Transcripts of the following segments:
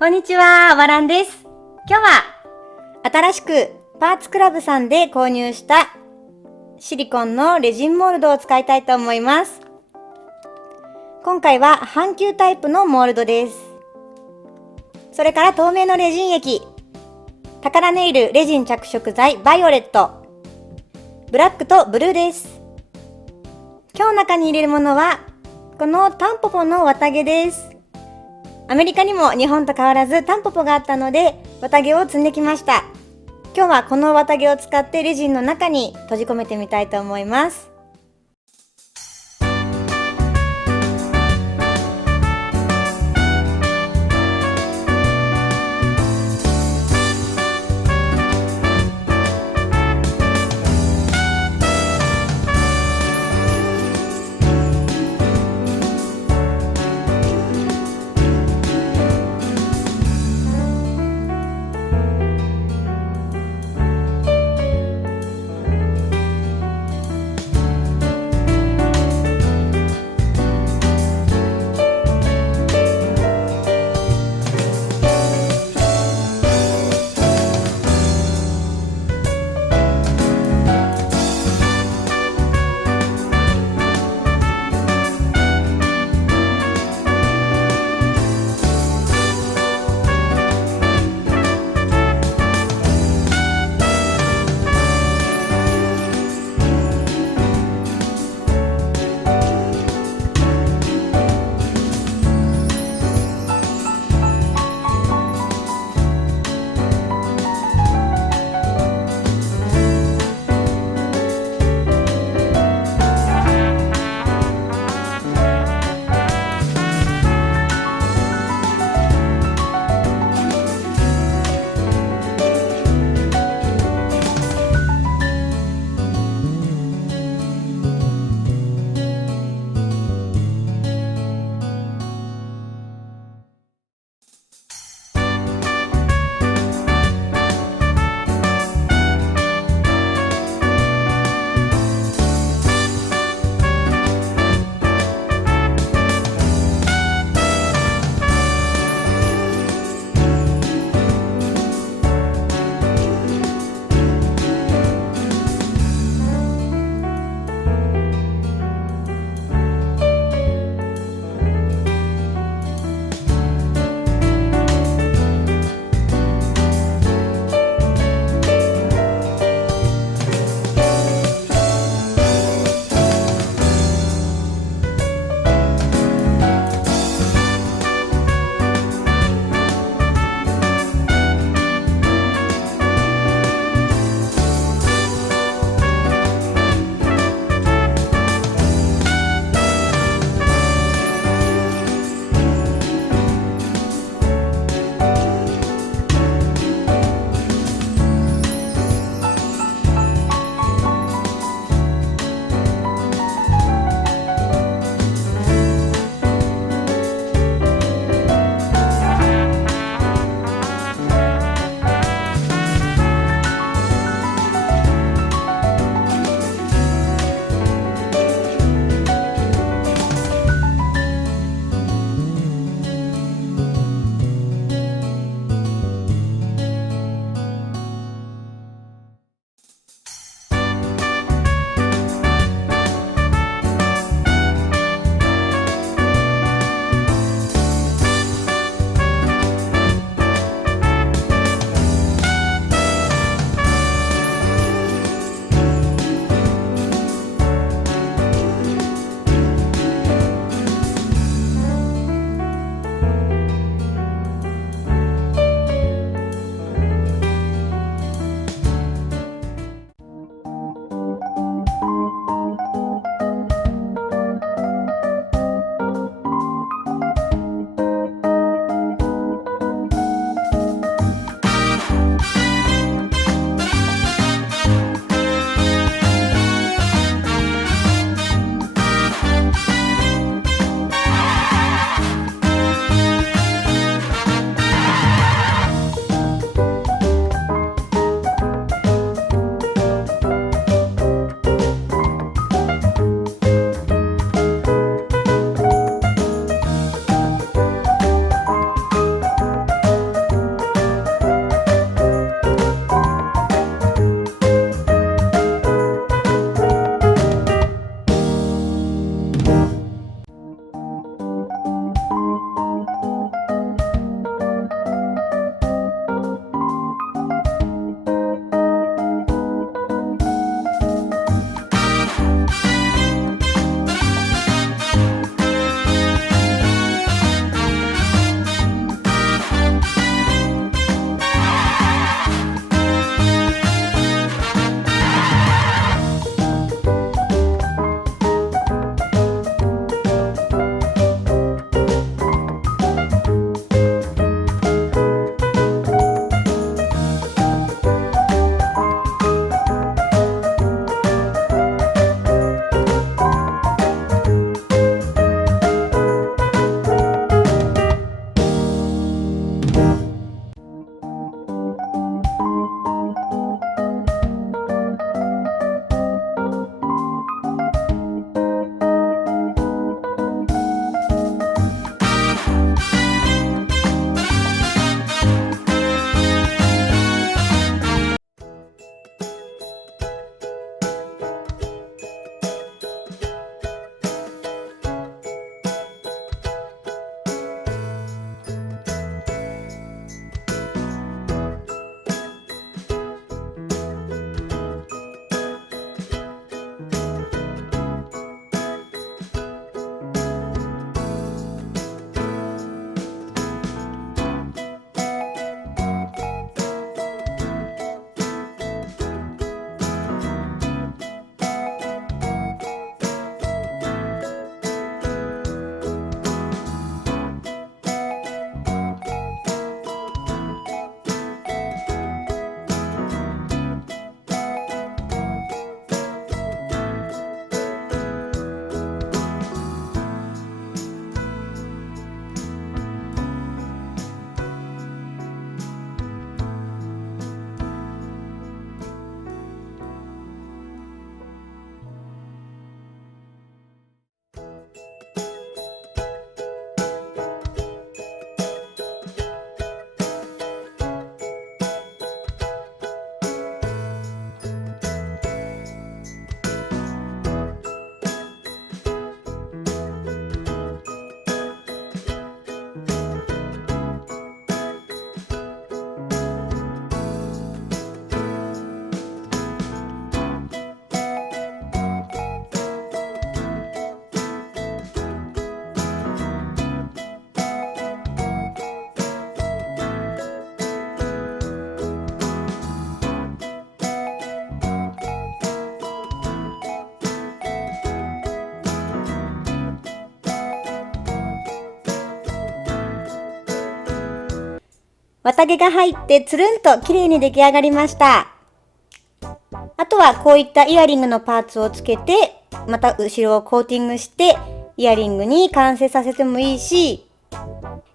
こんにちは、おばらんです。今日は新しくパーツクラブさんで購入したシリコンのレジンモールドを使いたいと思います。今回は半球タイプのモールドです。それから透明のレジン液、TAKARAネイルレジン着色剤バイオレット、ブラックとブルーです。今日中に入れるものはこのタンポポの綿毛です。アメリカにも日本と変わらずタンポポがあったので綿毛を積んできました。今日はこの綿毛を使ってレジンの中に閉じ込めてみたいと思います。綿毛が入ってつるんと綺麗に出来上がりました。あとはこういったイヤリングのパーツをつけて、また後ろをコーティングしてイヤリングに完成させてもいいし、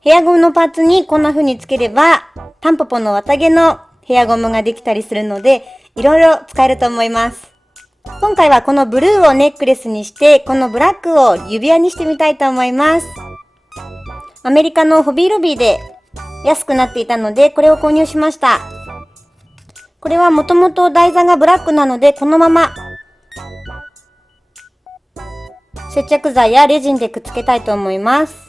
ヘアゴムのパーツにこんな風につければタンポポの綿毛のヘアゴムができたりするので、いろいろ使えると思います。今回はこのブルーをネックレスにして、このブラックを指輪にしてみたいと思います。アメリカのホビーロビーで安くなっていたので、これを購入しました。これはもともと台座がブラックなので、このまま接着剤やレジンでくっつけたいと思います。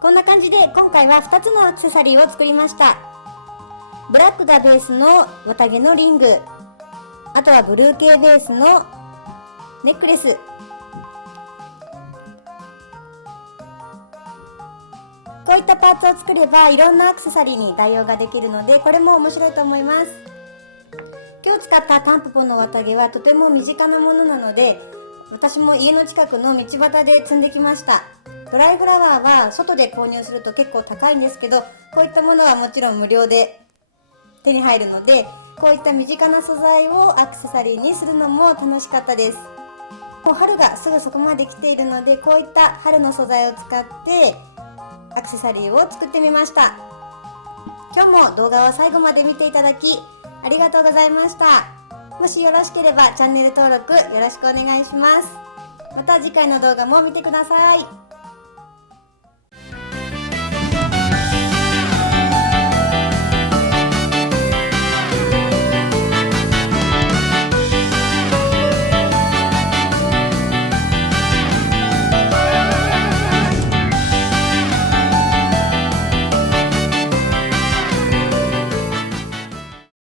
こんな感じで今回は2つのアクセサリーを作りました。ブラックがベースの綿毛のリング、あとはブルー系ベースのネックレス、こういったパーツを作ればいろんなアクセサリーに代用ができるので、これも面白いと思います。今日使ったタンポポの綿毛はとても身近なものなので、私も家の近くの道端で摘んできました。ドライフラワーは外で購入すると結構高いんですけど、こういったものはもちろん無料で手に入るので、こういった身近な素材をアクセサリーにするのも楽しかったです。もう春がすぐそこまで来ているので、こういった春の素材を使ってアクセサリーを作ってみました。今日も動画を最後まで見ていただきありがとうございました。もしよろしければチャンネル登録よろしくお願いします。また次回の動画も見てください。